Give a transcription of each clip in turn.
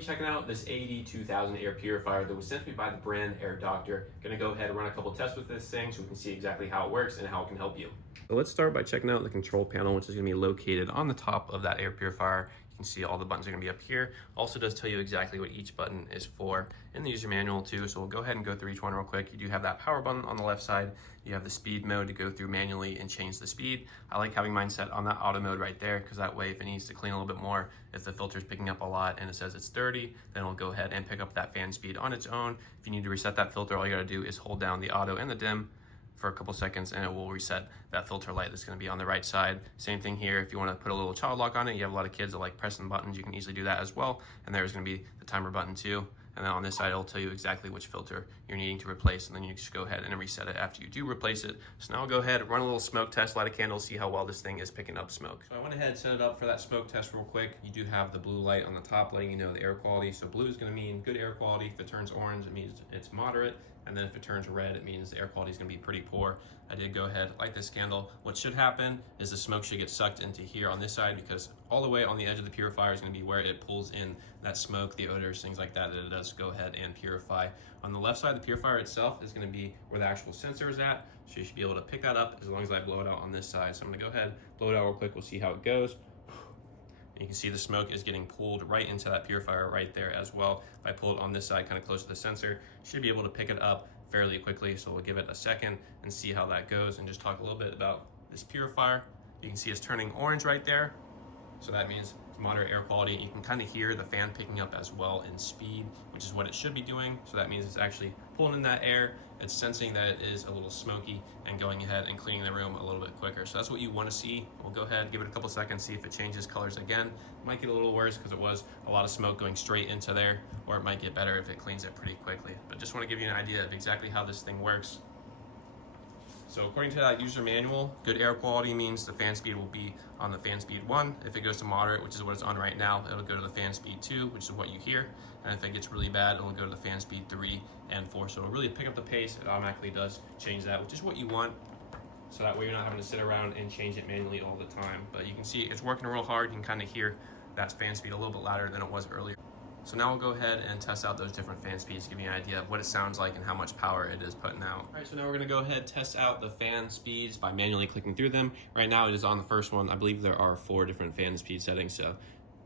be checking out this AD2000 Air Purifier that was sent to me by the brand AIRDOCTOR. Gonna go ahead and run a couple tests with this thing so we can see exactly how it works and how it can help you. So let's start by checking out the control panel, which is gonna be located on the top of that air purifier. You can see all the buttons are gonna be up here. Also does tell you exactly what each button is for in the user manual too. So we'll go ahead and go through each one real quick. You do have that power button on the left side. You have the speed mode to go through manually and change the speed. I like having mine set on that auto mode right there, because that way if it needs to clean a little bit more, if the filter is picking up a lot and it says it's 30, then it'll go ahead and pick up that fan speed on its own. If you need to reset that filter, all you gotta do is hold down the auto and the dim for a couple seconds and it will reset that filter light that's going to be on the right side. Same thing here. If you want to put a little child lock on it, you have a lot of kids that like pressing buttons, you can easily do that as well. And there's going to be the timer button too. And then on this side, it'll tell you exactly which filter you're needing to replace. And then you just go ahead and reset it after you do replace it. So now I'll go ahead, run a little smoke test, light a candle, see how well this thing is picking up smoke. So I went ahead and set it up for that smoke test real quick. You do have the blue light on the top letting you know the air quality. So blue is going to mean good air quality. If it turns orange, it means it's moderate. And then if it turns red, it means the air quality is going to be pretty poor. I did go ahead, light this candle. What should happen is the smoke should get sucked into here on this side, because all the way on the edge of the purifier is going to be where it pulls in that smoke, the odors, things like that, that it does go ahead and purify. On the left side of the purifier itself is going to be where the actual sensor is at. So you should be able to pick that up as long as I blow it out on this side. So I'm going to go ahead, blow it out real quick. We'll see how it goes. You can see the smoke is getting pulled right into that purifier right there as well. If I pull it on this side, kind of close to the sensor, should be able to pick it up fairly quickly. So we'll give it a second and see how that goes and just talk a little bit about this purifier. You can see it's turning orange right there. So that means it's moderate air quality. You can kind of hear the fan picking up as well in speed, which is what it should be doing. So that means it's actually pulling in that air. It's sensing that it is a little smoky and going ahead and cleaning the room a little bit quicker. So that's what you want to see. We'll go ahead, give it a couple seconds, see if it changes colors again. It might get a little worse because it was a lot of smoke going straight into there, or it might get better if it cleans it pretty quickly. But just want to give you an idea of exactly how this thing works. So according to that user manual, good air quality means the fan speed will be on the fan speed 1. If it goes to moderate, which is what it's on right now, it'll go to the fan speed 2, which is what you hear. And if it gets really bad, it'll go to the fan speed 3 and 4. So it'll really pick up the pace. It automatically does change that, which is what you want. So that way you're not having to sit around and change it manually all the time. But you can see it's working real hard. You can kind of hear that fan speed a little bit louder than it was earlier. So now we'll go ahead and test out those different fan speeds to give you an idea of what it sounds like and how much power it is putting out. All right, so now we're gonna go ahead and test out the fan speeds by manually clicking through them. Right now it is on the first one. I believe there are 4 different fan speed settings. So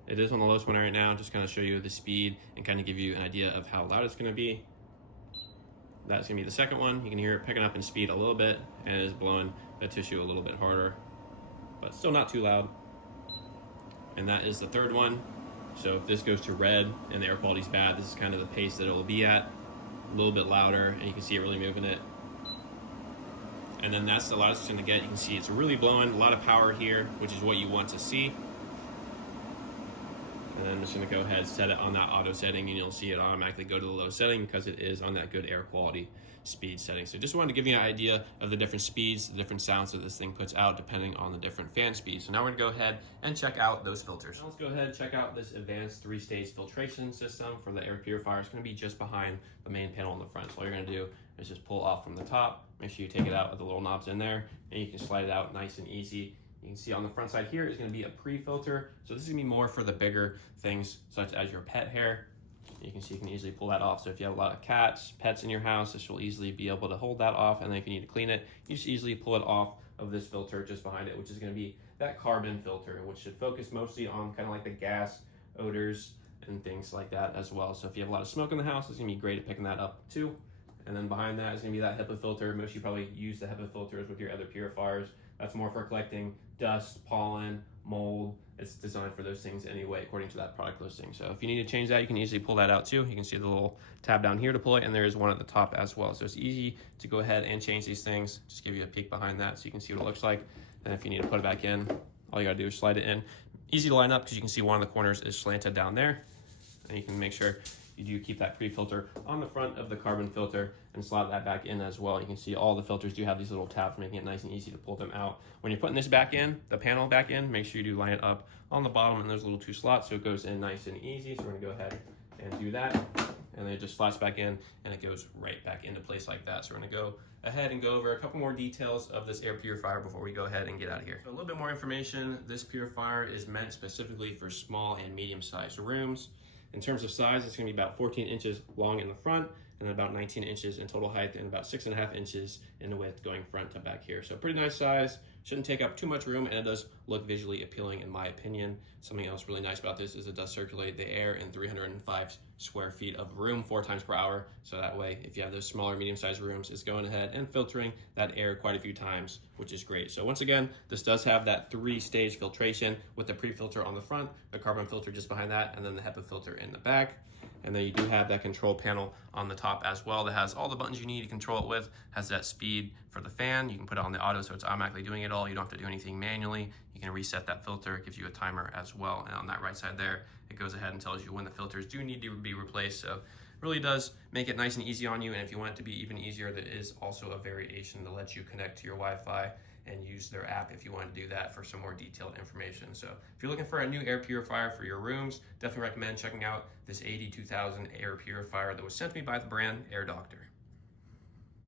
it is on the lowest one right now. Just kind of show you the speed and kind of give you an idea of how loud it's gonna be. That's gonna be the second one. You can hear it picking up in speed a little bit and it is blowing the tissue a little bit harder, but still not too loud. And that is the third one. So if this goes to red and the air quality is bad, this is kind of the pace that it will be at, a little bit louder, and you can see it really moving it. And then that's the loudest it's going to get. You can see it's really blowing, a lot of power here, which is what you want to see. And then I'm just going to go ahead and set it on that auto setting, and you'll see it automatically go to the low setting because it is on that good air quality speed setting. So just wanted to give you an idea of the different speeds, the different sounds that this thing puts out depending on the different fan speeds. So now we're gonna go ahead and check out those filters. Now let's go ahead and check out this advanced 3-stage filtration system for the air purifier. It's gonna be just behind the main panel in the front. So all you're gonna do is just pull off from the top, make sure you take it out with the little knobs in there, and you can slide it out nice and easy. You can see on the front side here is going to be a pre-filter. So this is going to be more for the bigger things such as your pet hair. You can see you can easily pull that off. So if you have a lot of cats, pets in your house, this will easily be able to hold that off. And then if you need to clean it, you just easily pull it off of this filter just behind it, which is going to be that carbon filter, which should focus mostly on kind of like the gas, odors, and things like that as well. So if you have a lot of smoke in the house, it's going to be great at picking that up too. And then behind that is going to be that HEPA filter. Most of you probably use the HEPA filters with your other purifiers. That's more for collecting dust, pollen, mold. It's designed for those things anyway, according to that product listing. So if you need to change that, you can easily pull that out too. You can see the little tab down here to pull it, and there is one at the top as well. So it's easy to go ahead and change these things. Just give you a peek behind that so you can see what it looks like. And if you need to put it back in, all you gotta do is slide it in. Easy to line up because you can see one of the corners is slanted down there. And you can make sure you do keep that pre-filter on the front of the carbon filter and slot that back in as well. You can see all the filters do have these little tabs, making it nice and easy to pull them out. When you're putting this back in, the panel back in, make sure you do line it up on the bottom and those little 2 slots so it goes in nice and easy. So we're gonna go ahead and do that. And then it just slots back in and it goes right back into place like that. So we're gonna go ahead and go over a couple more details of this air purifier before we go ahead and get out of here. So a little bit more information. This purifier is meant specifically for small and medium-sized rooms. In terms of size, it's going to be about 14 inches long in the front and about 19 inches in total height and about 6.5 inches in width going front to back here. So pretty nice size, shouldn't take up too much room, and it does look visually appealing in my opinion. Something else really nice about this is it does circulate the air in 305 square feet of room 4 times per hour. So that way, if you have those smaller, medium-sized rooms, it's going ahead and filtering that air quite a few times, which is great. So once again, this does have that 3-stage filtration with the pre-filter on the front, the carbon filter just behind that, and then the HEPA filter in the back. And then you do have that control panel on the top as well that has all the buttons you need to control it with. Has that speed for the fan. You can put it on the auto so it's automatically doing it all. You don't have to do anything manually. You can reset that filter. It gives you a timer as well. And on that right side there, it goes ahead and tells you when the filters do need to be replaced. So it really does make it nice and easy on you. And if you want it to be even easier, there is also a variation that lets you connect to your Wi-Fi and use their app if you want to do that for some more detailed information. So if you're looking for a new air purifier for your rooms, definitely recommend checking out this AD2000 Air Purifier that was sent to me by the brand AIRDOCTOR.